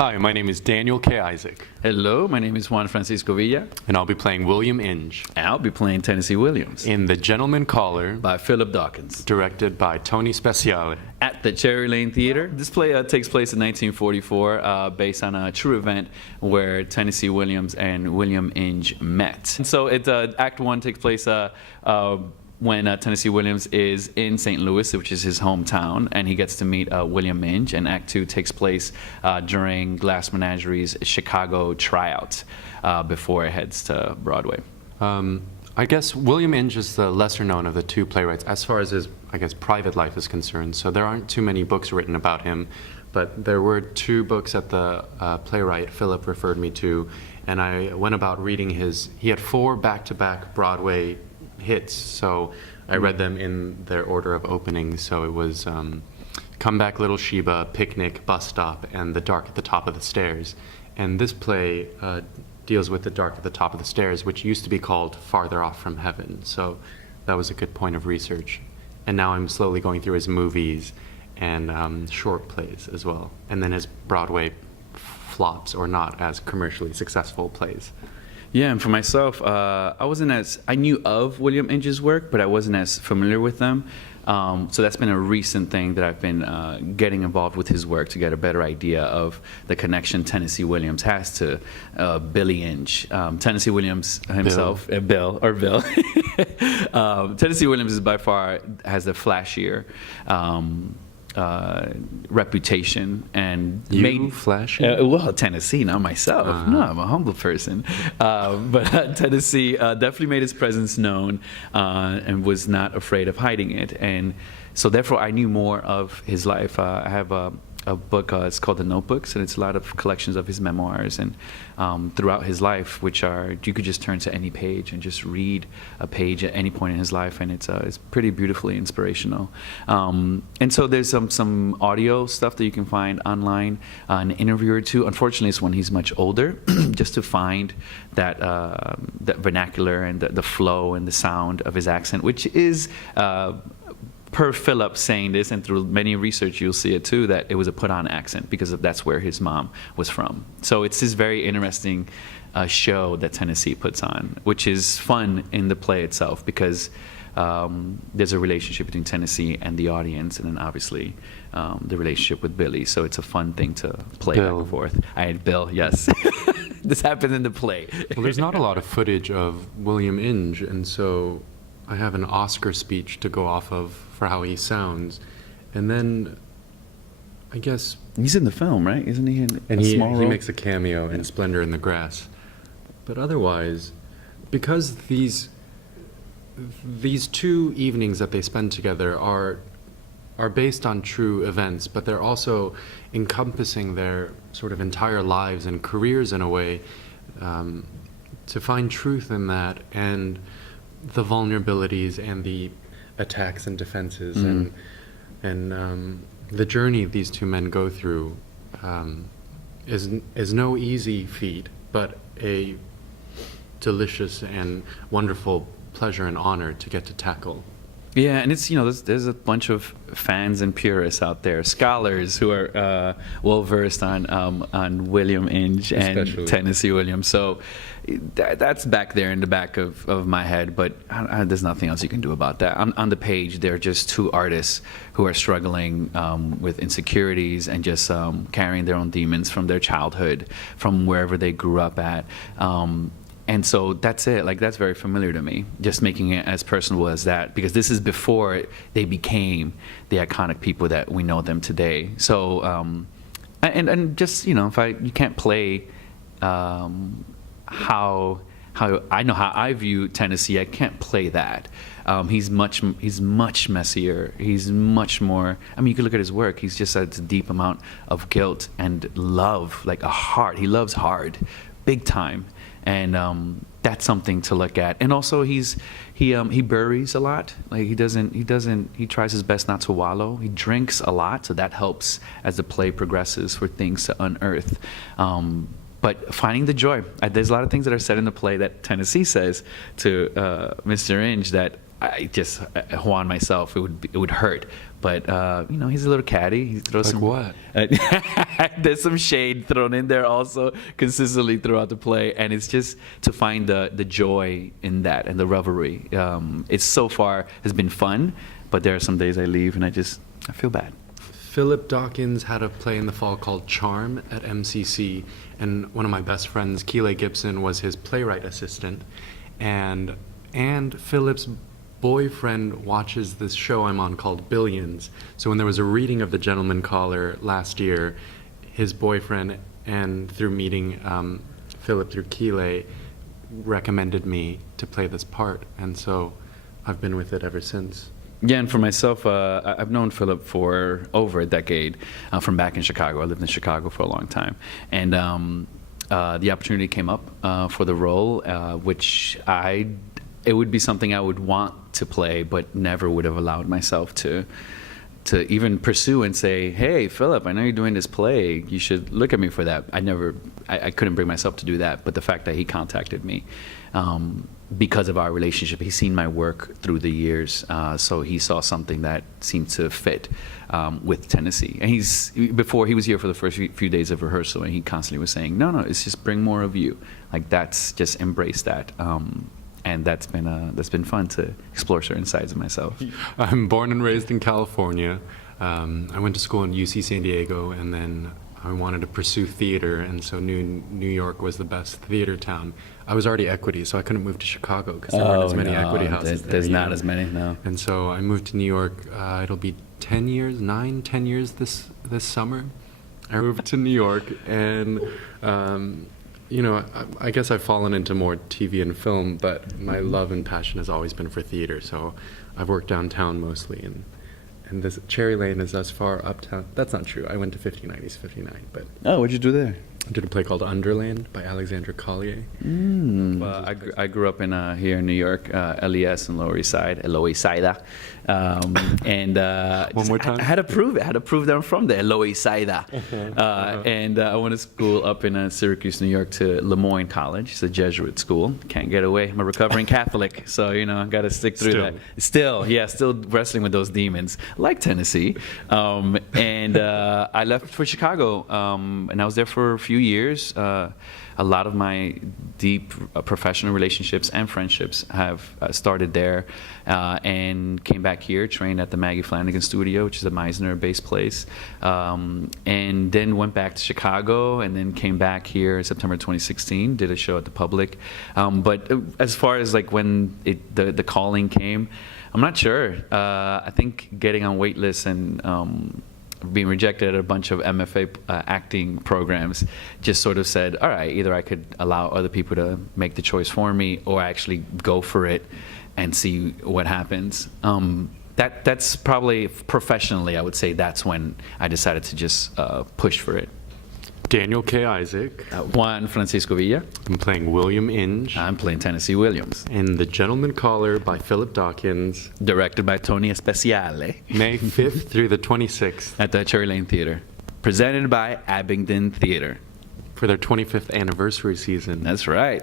Hi, my name is Daniel K. Isaac, Hello, my name is Juan Francisco Villa, and I'll be playing William Inge and I'll be playing Tennessee Williams in The Gentleman Caller, by Philip Dawkins directed by Tony Speciale. at the Cherry Lane Theater. This play takes place in 1944, based on a true event where Tennessee Williams and William Inge met. And so Act 1 takes place when Tennessee Williams is in St. Louis, which is his hometown, and he gets to meet William Inge. And Act 2 takes place during Glass Menageries' Chicago tryout before it heads to Broadway. I guess William Inge is the lesser known of the two playwrights as far as his, private life is concerned. So there aren't too many books written about him, but there were two books that the playwright Philip referred me to, and I went about reading he had 4 back-to-back Broadway hits, so I read them in their order of opening. So it was Come Back Little Sheba, Picnic, Bus Stop, and The Dark at the Top of the Stairs. And this play deals with The Dark at the Top of the Stairs, which used to be called Farther Off from Heaven. So that was a good point of research. And now I'm slowly going through his movies and short plays as well, and then his Broadway flops or not as commercially successful plays. Yeah, and for myself, I knew of William Inge's work, but I wasn't as familiar with them. So that's been a recent thing that I've been getting involved with his work to get a better idea of the connection Tennessee Williams has to Billy Inge. Tennessee Williams himself, Bill. Tennessee Williams is by far has the flashier reputation and flashy? Well, Tennessee, not myself. No, I'm a humble person. But Tennessee definitely made his presence known and was not afraid of hiding it. And so therefore I knew more of his life. I have a book, it's called The Notebooks, and it's a lot of collections of his memoirs and throughout his life, which are, you could just turn to any page and just read a page at any point in his life, and it's pretty beautifully inspirational. And so there's some audio stuff that you can find online, an interview or two. Unfortunately, it's when he's much older, just to find that vernacular and the flow and the sound of his accent, which is per Philip saying this, and through many research you'll see it too, that it was a put-on accent because that's where his mom was from. So it's this very interesting show that Tennessee puts on, which is fun in the play itself because there's a relationship between Tennessee and the audience, and then obviously the relationship with Billy. So it's a fun thing to play back and forth. I had Bill, yes. This happened in the play. Well, there's not a lot of footage of William Inge, and so I have an Oscar speech to go off of for how he sounds. And then, I guess... He's in the film, right? Isn't he in and a he, small role? he makes a cameo in Splendor in the Grass. But otherwise, because these two evenings that they spend together are based on true events, but they're also encompassing their sort of entire lives and careers in a way, to find truth in that and the vulnerabilities and the attacks and defenses and the journey these two men go through is no easy feat, but a delicious and wonderful pleasure and honor to get to tackle. Yeah, and it's, there's a bunch of fans and purists out there, scholars who are well versed on William Inge and Tennessee Williams. So that's back there in the back of my head, but there's nothing else you can do about that. On the page, they're just two artists who are struggling with insecurities and just carrying their own demons from their childhood, from wherever they grew up at. And so that's it. That's very familiar to me, just making it as personal as that, because this is before they became the iconic people that we know them today. So, and just, you can't play how I know how I view Tennessee, I can't play that. He's much messier. He's much more, you can look at his work. He's just has a deep amount of guilt and love, like a heart. He loves hard, big time. And that's something to look at. And also he buries a lot. He tries his best not to wallow. He drinks a lot, so that helps as the play progresses for things to unearth. But finding the joy. There's a lot of things that are said in the play that Tennessee says to Mr. Inge that Juan myself, it would hurt. But he's a little catty. He throws Like what? There's some shade thrown in there also consistently throughout the play, and it's just to find the joy in that and the revelry. It's so far has been fun, but there are some days I leave and I feel bad. Philip Dawkins had a play in the fall called Charm at MCC, and one of my best friends, Keeley Gibson, was his playwright assistant, and Philip's boyfriend watches this show I'm on called Billions. So when there was a reading of The Gentleman Caller last year, his boyfriend, and through meeting Philip through Keeley, recommended me to play this part, and so I've been with it ever since. Yeah, and for myself, I've known Philip for over a decade from back in Chicago. I lived in Chicago for a long time. And the opportunity came up for the role, which it would be something I would want to play, but never would have allowed myself to even pursue and say, hey, Philip, I know you're doing this play. You should look at me for that. I couldn't bring myself to do that. But the fact that he contacted me, because of our relationship, he's seen my work through the years, so he saw something that seemed to fit with Tennessee. And before he was here for the first few days of rehearsal, and he constantly was saying, no, it's just bring more of you. Like just embrace that. And that's been fun to explore certain sides of myself. I'm born and raised in California. I went to school in UC San Diego, and then I wanted to pursue theater, and so knew New York was the best theater town. I was already equity, so I couldn't move to Chicago because there weren't as many equity houses there. There's not as many, no. And so I moved to New York. It'll be 10 years this summer. I moved to New York, and I guess I've fallen into more TV and film, but my love and passion has always been for theater. So I've worked downtown mostly, and this Cherry Lane is as far uptown. That's not true. I went to 5090s 59, but What'd you do there? I did a play called Underland by Alexandra Collier. Well, I grew up here in New York, LES and Lower East Side, Lower East Side. And One more time? I had to prove that I'm from there, Lower East Side. And I went to school up in Syracuse, New York, to Lemoyne College. It's a Jesuit school. Can't get away. I'm a recovering Catholic, so I got to stick through that. Still wrestling with those demons, like Tennessee. And I left for Chicago, and I was there for a few years. A lot of my deep professional relationships and friendships have started there, and came back here, trained at the Maggie Flanagan Studio, which is a Meisner-based place, and then went back to Chicago, and then came back here in September 2016, did a show at the Public. But as far as like when the calling came, I'm not sure. I think getting on wait lists and being rejected at a bunch of MFA acting programs just sort of said, all right, either I could allow other people to make the choice for me, or actually go for it and see what happens. That's probably professionally, I would say that's when I decided to just push for it. Daniel K. Isaac. Juan Francisco Villa. I'm playing William Inge. I'm playing Tennessee Williams. In The Gentleman Caller by Philip Dawkins. Directed by Tony Especiale. May 5th through the 26th. At the Cherry Lane Theater. Presented by Abingdon Theater. For their 25th anniversary season. That's right.